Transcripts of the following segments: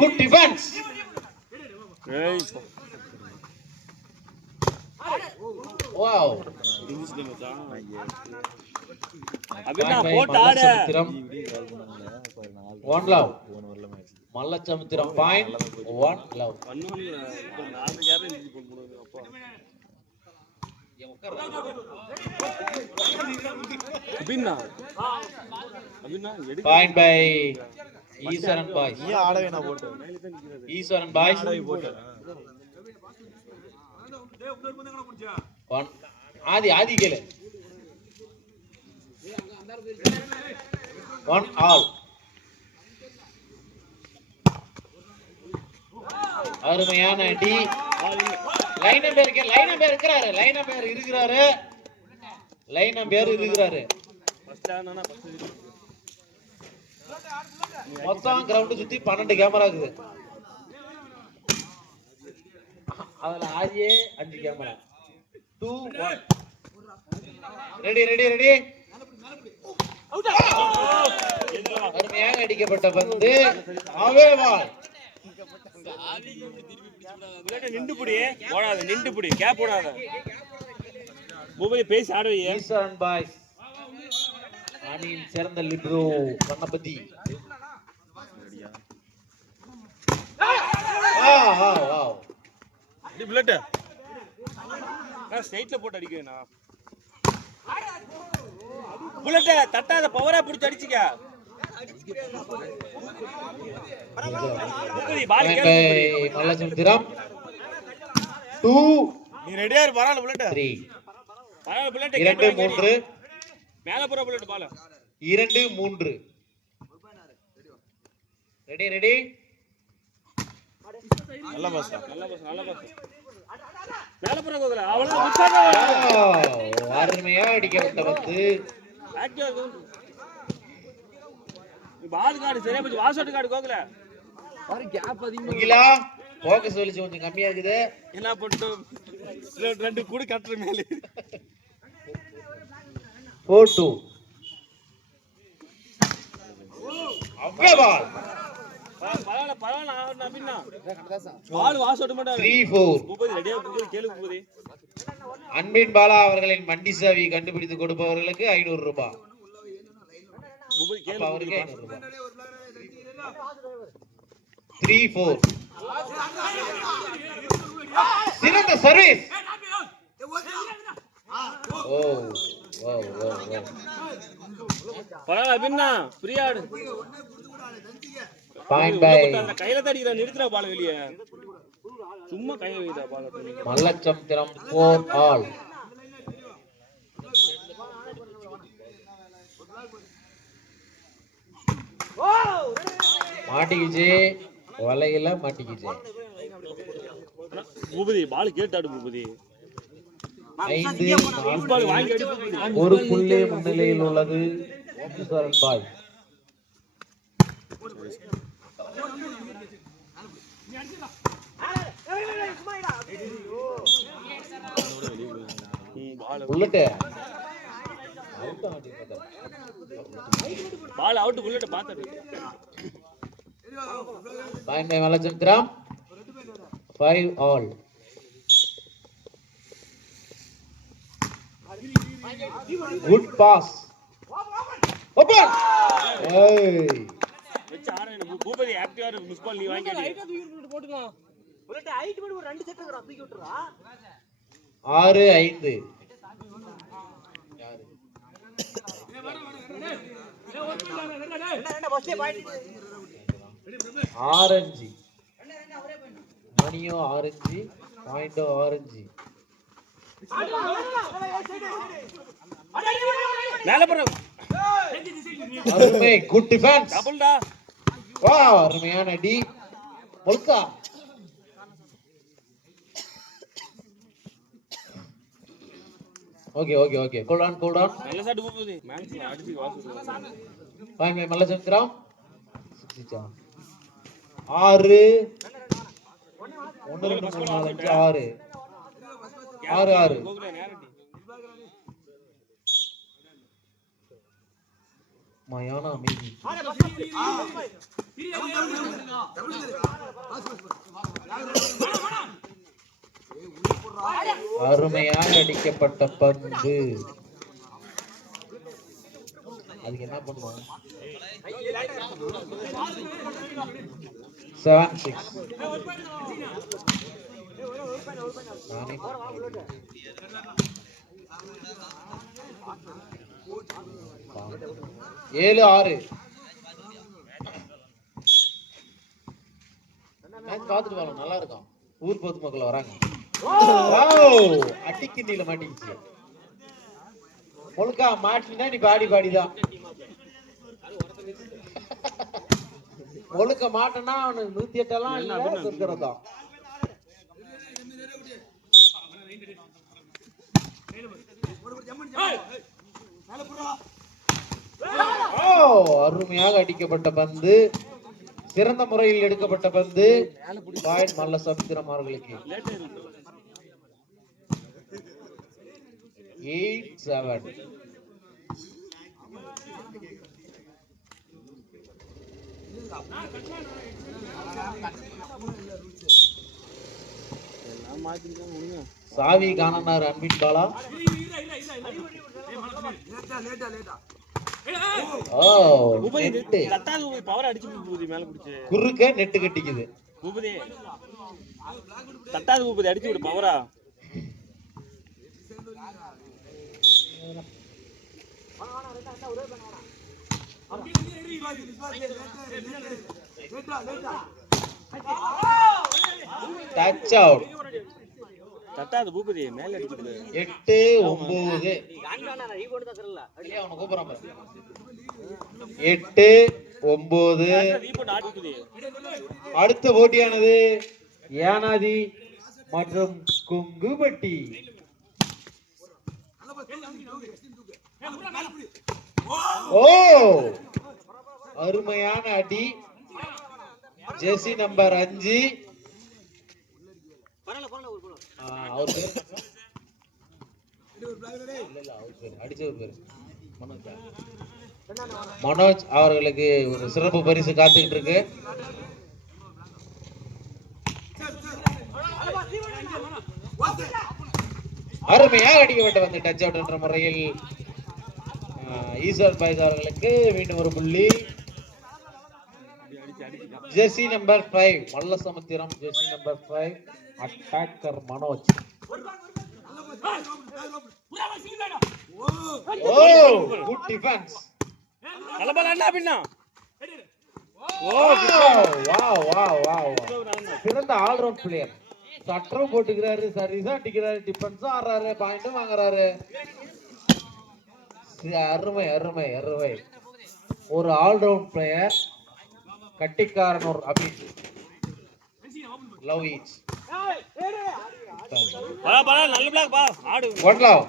Good defense. Wow. Abina boat ஆடு. One love. மல்லச்சமுத்திரம் point. One love. Abina Point by Eastern boys. நீ ஆடவே நான் போட்டு Eastern boys. One. ஆதி கேளு. One all. அருமையான அடி. லைன் நம்பர் இருக்கிறாரு. மொத்தம் கிரவுண்ட் சுத்தி 12 கேமரா இருக்குது. அதுல ஆதியே 5 கேமரா. 2 1. ரெடி. அருமையாக அடிக்கப்பட்ட பந்து அவே பால். நின்று புடி கேப் போடாத. பூபதி பேசி ஆடுவீங்க. ஈஸ்வரன் பாய்ஸ் அணியின் சிறந்த libero Ganapathi. Wow the bullet நான் ஸ்ட்ரைட்ல போட்டு அடிக்கேனா. புல்லட் தட்டாத பவரா புடிச்சு அடிச்சிக்க. பூபதி பால் கேளு. மல்லச்சமுத்திரம் 2. நீ ரெடியா இரு. பரவால புல்லட் 3. பரவால புல்லட் 2 3. மேல போற புல்லட் பால் 2 3. ரெடி. நல்ல பாஸ். மேல போற கோகல அவ்வளவு முச்சாத. அருமையா அடிக்கப்பட்ட பந்து. ஆக்டிவா பால் கார்டு சரியா போச்சு. வாஷ் கார்டு கோகல பாரு கேப் அதிகமா. முகிலா ஃபோக்கஸ் வெளிச்சு கொஞ்சம் கம்மியா இருக்குது. என்ன பண்ணிட்டு 2 கூடு கட்டற மேல 4-2. அவ்வே பால். பரவாயில்ல நபின்னா பால் வாஷ் அவுட் மாட்டாரு. 3-4. பூபதி ரெடியா பூபதி கேளு பூபதி. அன்பின் பாலா அவர்களின் மண்டி சாவி கண்டுபிடித்து கொடுப்பவர்களுக்கு 500 ரூபாய். பூபதி கேளு அவருக்கு 500 ரூபாய். 3-4. சிறந்த சர்வீஸ். ஓ பரவாயில்ல அபின்னா ஃப்ரீயா ஆடு. பாயிண்ட் பை கையில தடிக்குற நிறுத்துற பால் வெளியே சும்மா கை வைடா பால். மல்லச்சமுத்திரம் 4 all. மாட்டிக்கிச்சு வலையில மாட்டிக்கிச்சு. பூபதி பால் கேட்டாடு பூபதி. 5 பால் வாங்கி அடி பூபதி. ஒரு புள்ளி முன்னிலையில் உள்ளது ஈஸ்வரன் பாய். புல்லட் பால் அவுட் புல்லட் பாத்துட்டு. Point by Mallasamudram 5 all. Good pass. Open. Hey. வெச்ச ஆறேன பூபதி ஆக்டிவா மிஸ் பால் நீ வாங்கி அடி. ரைட்டா தூக்கி போட்டுக்கலாம். புல்லட் ஹைட் பண்ணி ஒரு 2 செட் தூக்கி விட்டுறா. 6-5. யாரு ஆரஞ்சு மணியோ ஆரஞ்சு பாயிண்டோ ஆரஞ்சு. மேல போற அருமை. Good defence. டபுள்டா. வாவ் அருமையான அடி. முல்கா ஓகே கூல் ஆன் நல்ல ஷாட் பூபதி. மேட்ச் அடிச்சு வாசு. பாயிண்ட் பை மல்லச்சமுத்திரம் 6 1 2 3 4 5 6 கோகுல நேரடி மயான அமைதி. அருமையாக அடிக்கப்பட்ட பந்து. அதுக்கு என்ன பண்ணுவோம்? 7-6. நானே 7-6. காத்துட்டு வரணும், நல்லா இருக்கும். ஊர் பொதுமக்கள் வராங்க. அடிக்கு நீல மாட்டிக்கிச்சு. முழுக்கா மாட்டினா நீ பாடிதான். ஒழுக்க மாட்டனா அவனுக்கு 108 எல்லாம் இருக்கிறதா. அருமையாக அடிக்கப்பட்ட பந்து, சிறந்த முறையில் எடுக்கப்பட்ட பந்து. பாயிண்ட் மல்லசமுத்திரம் அவர்களுக்கு. 8-7. சாவி காணனார் அன்பின் பாலா. குறுக்க நெட்டு கட்டிக்குது. தட்டாது பூபதி அடிச்சு விடு பவரா. Touch out. தட்டாது பூபதி மேல அடிச்சுடு. 8-9. அவன கூப்பிடுறான் பாரு. 8-9. அடுத்த போட்டியானது யானாதி மற்றும் குங்குபட்டி. அருமையான அடி. Jersey number 5. மனோஜ் அவர்களுக்கு ஒரு சிறப்பு பரிசு காத்துக்கிட்டு இருக்கு. அருமையாக அடிக்கப்பட்ட வந்து டச் அவுட் என்ற முறையில் ஈஸ்வர் பாய்ஸ் அவர்களுக்கு மீண்டும் ஒரு புள்ளி. Jersey number 5 Mallasamudram. Jersey number 5 attacker Manoj. Good defence. நல்ல பால் அண்ணா பின்னா. சிறந்த ஆல்ரவுண்ட் பிளேயர். சட்டரும் போட்டுக்கிறாரு, சர்வீஸும் அடிக்கிறாரு, டிஃபென்ஸும் ஆடுறாரு, பாயிண்ட்டும் வாங்குறாரு. அருமை அருமை அருமை. ஒரு ஆல்ரவுண்ட் பிளேயர். கட்டிக்காரன் ஒரு அபிட். Love each. நல்ல பிளாக் பா. ஆடு. One love.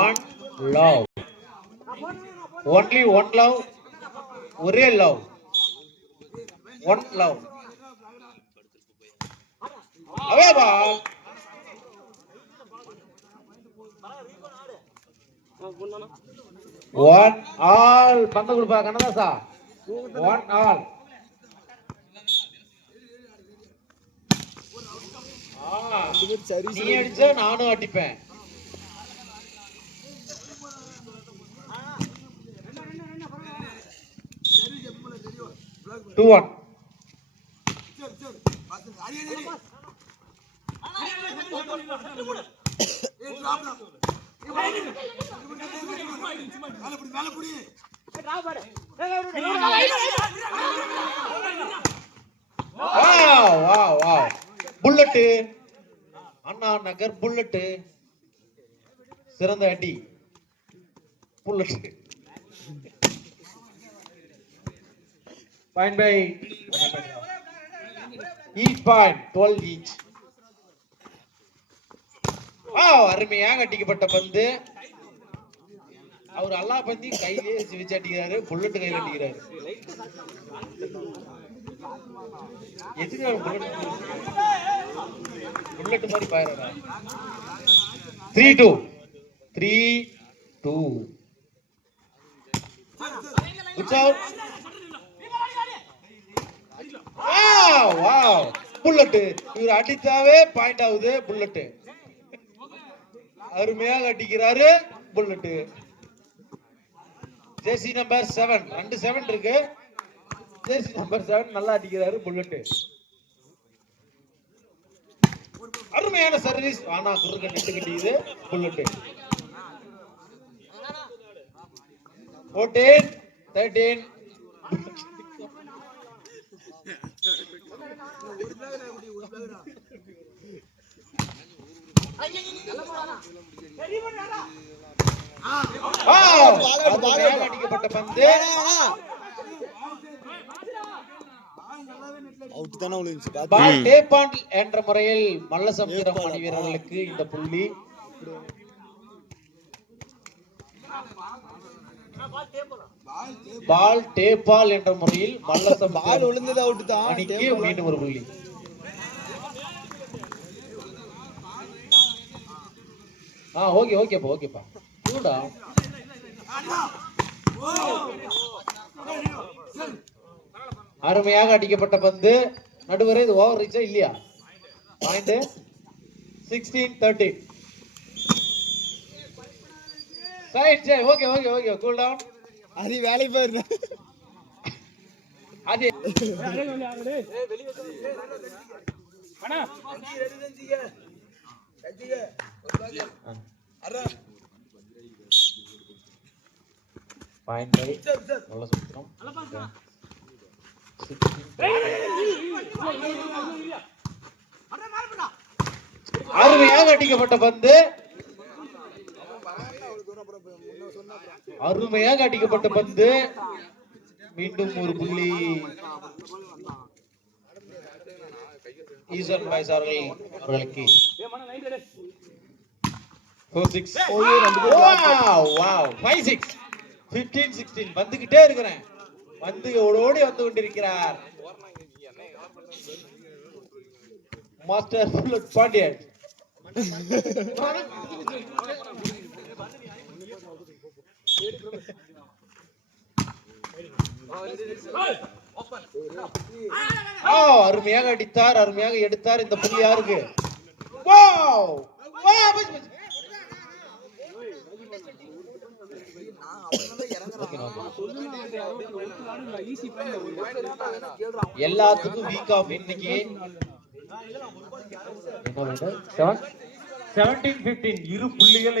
One love. Only one love. ஒரே love. One love. Away ball. One all. பந்து கொடுப்பா கண்ணதாசா. One all. நீ அடிச்சா நானும் அடிப்பேன். Two one. Bullet. Anna Nagar bullet. சிறந்த அடி. Bullet. Point by each point 12 each. அருமையாக அடிக்கப்பட்ட பந்து. அவர் அல்லா பந்தி கையிலே வச்சு அடிக்கிறாரு. புல்லட் கையில் அடிக்கிறாரு. எதிராக புல்லட் மாதிரி பாயிரா. 3-2 3-2. Good out. Wow. புல்லட் இவர் அடித்தாவே பாயிண்ட் ஆகுது. புல்லட் அருமையாக அடிக்கிறாரு. புல்லட் ஜெர்சி நம்பர் 7 2 7 இருக்கு. ஜெர்சி நம்பர் 7 நல்லா அடிக்கிறாரு. புல்லட் அருமையான சர்வீஸ். ஆனா குறுக்க நின்று கட்டியது. புல்லட் 14-13. அடிக்கப்பட்ட பந்து என்ற முறையில் மல்லசமுத்திரம் அணி வீரர்களுக்கு இந்த புள்ளி. பால் டேபால் என்ற முறையில் மல்லசமுத்திரம் அணிக்கு மீண்டும் ஒரு புள்ளி. ஓகேப்பா கூடா. அருமையாக அடிக்கப்பட்ட பந்து நடுவரே. இது ஓவர் ரீச்சா இல்லையா? பாயிண்ட் 16-13. Okay cool down. அது வேலை போயிருந்த அது பாயிண்ட் பை மல்லசமுத்திரம். அருமையாக அடிக்கப்பட்ட பந்து. மீண்டும் ஒரு புள்ளி ஈசன் பாய்ஸ் அவர்களுக்கு. 5-6 15-16 வந்துகிட்டே இருக்கிறேன். ஓடி வந்து கொண்டிருக்கிறார் மாஸ்டர் புல்லட் பாண்டியன். அருமையாக அடித்தார். அருமையாக எடுத்தார். இந்த புள்ளி யாருக்கு? எல்லாத்துக்கும் வீக் ஆஃப் இன்னைக்கு. 17-15 இரு புள்ளிகள்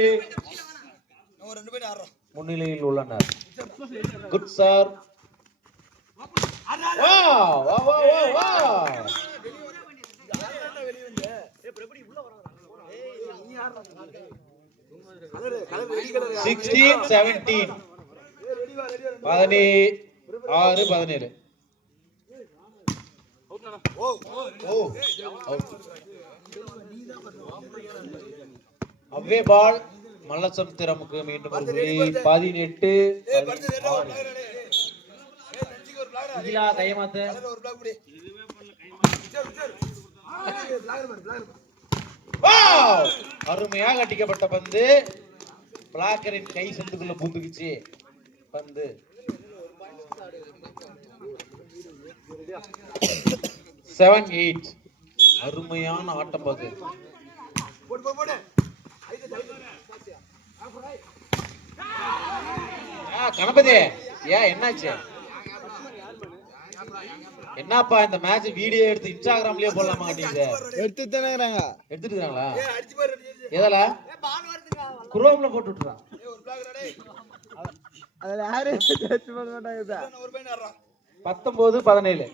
முன்னிலையில் உள்ளனர். Good sir. சிக்ஸ்டீன் 17 16-17. அவ்வே பால் மல்லசமுத்திரமுக்கு மீண்டும் ஒரு புள்ளி. 18 கையமாத்து. அருமையாக அடிக்கப்பட்ட பந்து பிளாக்கரின் கை சந்துக்குள்ள பூந்துக்குச்சு. பந்து 7-8. அருமையான ஆட்டம் பந்து. கணபதி என்னாச்சு? என்னப்பா இந்த மேட்ச் வீடியோ எடுத்து இன்ஸ்டாகிராம்லயே போடலாமா? எடுத்துட்டாங்களா? எதல குரோம்ல போட்டு விட்டுறான். 19-17.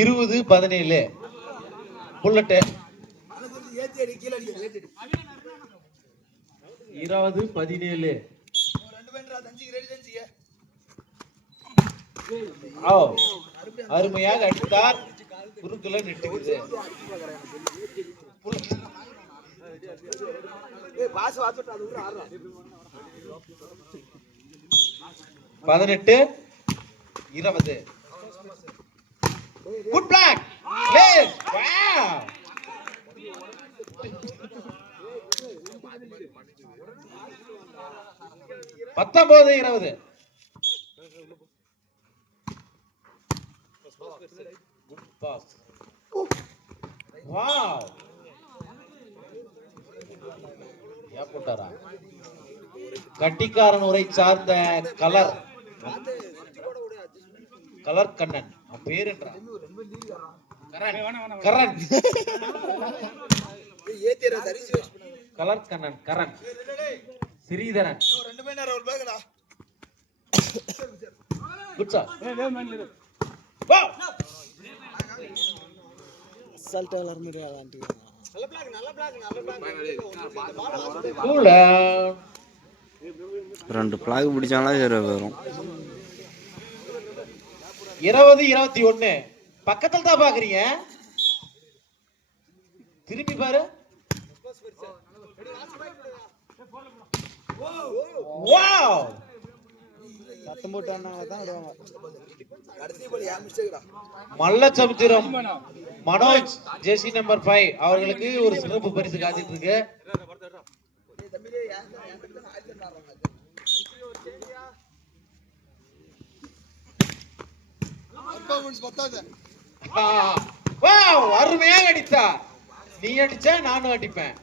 இருபது 17 புல்லட். 20-17. அருமையாக அடித்தார். குறுக்குல நிட்டுக்குது. 18-20. Good block place. Wow 19-20. Good pass. Wow போட்டாரா. கட்டிக்காரன் உரை சார்ந்த கலர் கண்ணன் பேர் என்றா Karan colour Kannan Karan Sridharan. Good sir. ரெண்டு பிளாக் பிடிச்சாலும் சரி வரும். 20-21 பக்கத்துல தான் பாக்குறீங்க. திரும்பி பாரு. Wow Mallasamudram Manoj jersey number 5 அவர்களுக்கு ஒரு சிறப்பு பரிசு காத்துட்டு இருக்கு. அருமையாக அடித்தா. நீ அடிச்சா நானும் அடிப்பேன்.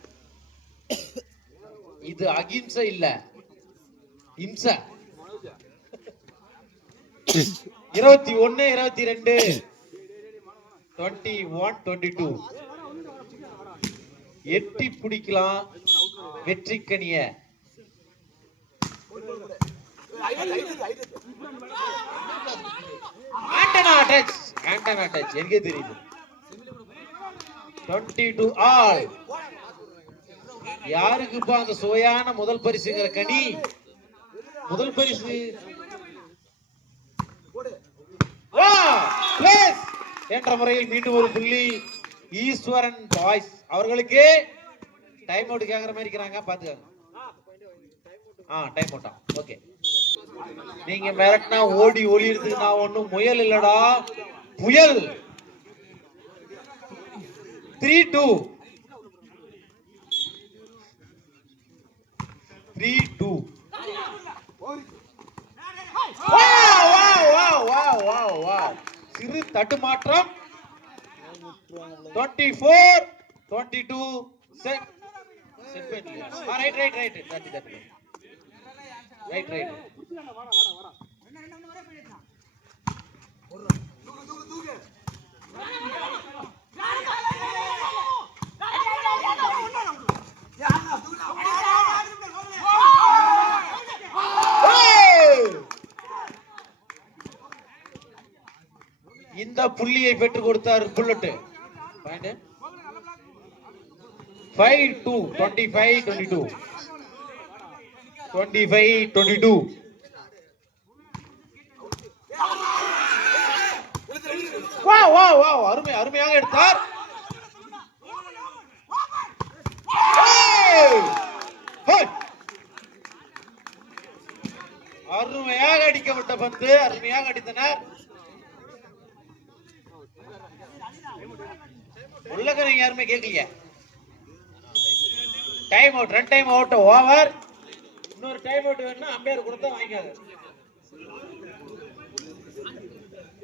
இது அகிம்சை இல்ல இம்சை. 21-22 21-22 எட்டி பிடிக்கலாம் வெற்றிக்கனிய. ஆண்டனா டச் எனக்கே தெரியுது. 22 ஆல். யாருக்கு இப்ப அந்த சுவையான முதல் பரிசுங்கிற கனி? முதல் பரிசு என்ற முறையில் மீண்டும் ஒரு புள்ளி ஈஸ்வரன் பாய்ஸ் அவர்களுக்கு. டைம் அவுட் கேக்குற மாதிரி இருக்கிறாங்க பாத்துக்காங்க. டைம் அவுட்டா. ஓகே. நீங்க மிரட்டினா ஓடி ஒளியிறதுக்கு நான் ஒண்ணும் முயல் இல்லடா புயல். 3-2 சிறு தடுமாற்றம். 24-22 ரைட். இந்த புள்ளியை பெற்றுக் கொடுத்தார் புல்லட். 5-2 25-22 25-22. அருமையாக எடுத்தார். அருமையாக அடிக்கப்பட்ட பந்து. அருமையாக அடித்தனர். உள்ளகரங்க யாருமே கேட்கலையே. Time out. 2 time out over. இன்னொரு டைம் அவுட் வேணும்னா அம்பையர் கொடுத்தா வாங்கிக்காங்க.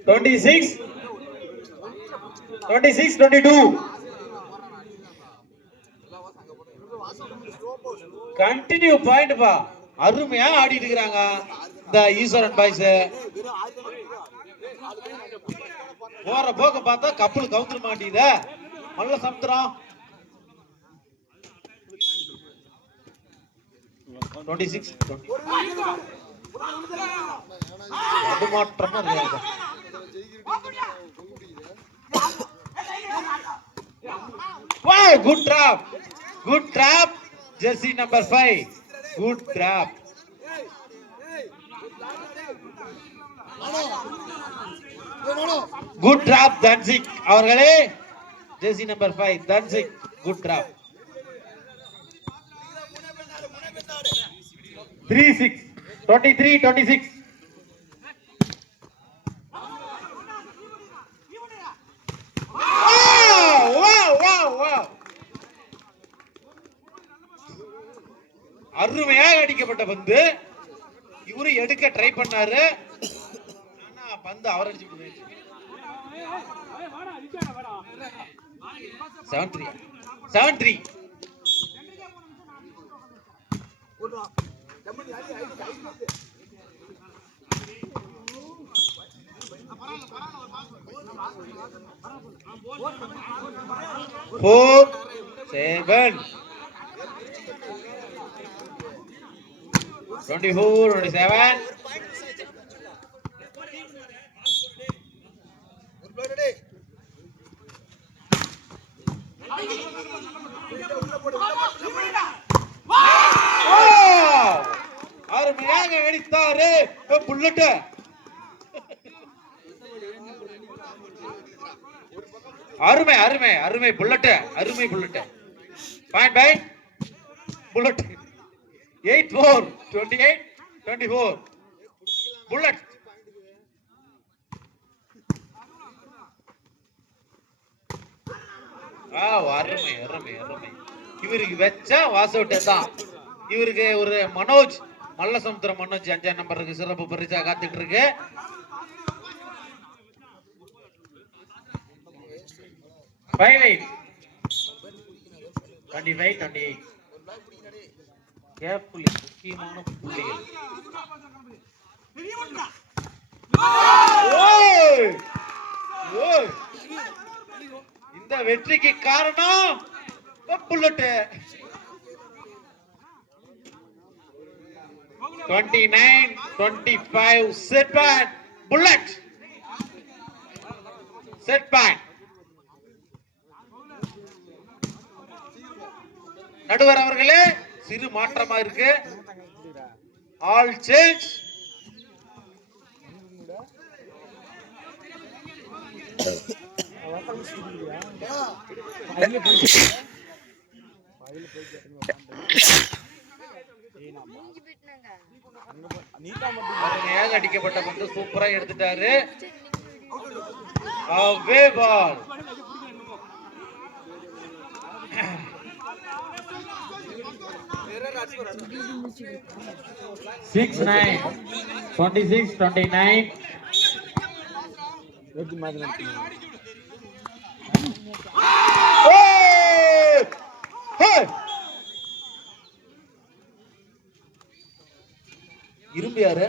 26-22 கண்டினியூ பாயிண்ட் பா. அருமையா ஆடிட்டு இருக்காங்க இந்த ஈஸ்வரன் பாய்ஸ். போற போக்க பார்த்தா கப்பல் கவுந்துட மாட்டேங்குது. மல்ல சமுத்திரம் 26-20 தடுமாற்றமா இருக்காங்க. Good drop jersey number 5. Good drop. Good drop Dhanshik அவர்களே. Jersey number 5 Dhanshik. Good drop. 3-6 23-26 அருமையாக அடிக்கப்பட்ட பந்து. இவரு எடுக்க ட்ரை பண்ணாரு, ஆனா பந்து அவர் அடிச்சு போயிடுச்சு. 7-3. 4-7. 24-27. அருமையாக அடித்தாரு புல்லட். அருமை அருமை அருமை புல்லட், அருமை bullet. Point by bullet. 8-4. 28-24 bullet. அருமை அருமை அருமை. இவருக்கு வச்சா வாஸ் அவுட் தான். இவருக்கு ஒரு மனோஜ் மல்லசமுத்திரம் மனோஜ் 5ஆம் நம்பருக்கு சிறப்பு பரிசா காத்துட்டு இருக்கு. ஃபைனல் 25-28. கேர்ஃபுல்லி, முக்கியமான புள்ளிகள். இந்த வெற்றிக்கு காரணம் bullet. 29-25 set point bullet. Set point. நடுவர் அவர்களே, சிறு மாற்றமா இருக்கு. All change. அடிக்கப்பட்ட பந்து சூப்பரா எடுத்துட்டாரு. அவே பால். 6-9. 26-29. இரும்பியாரு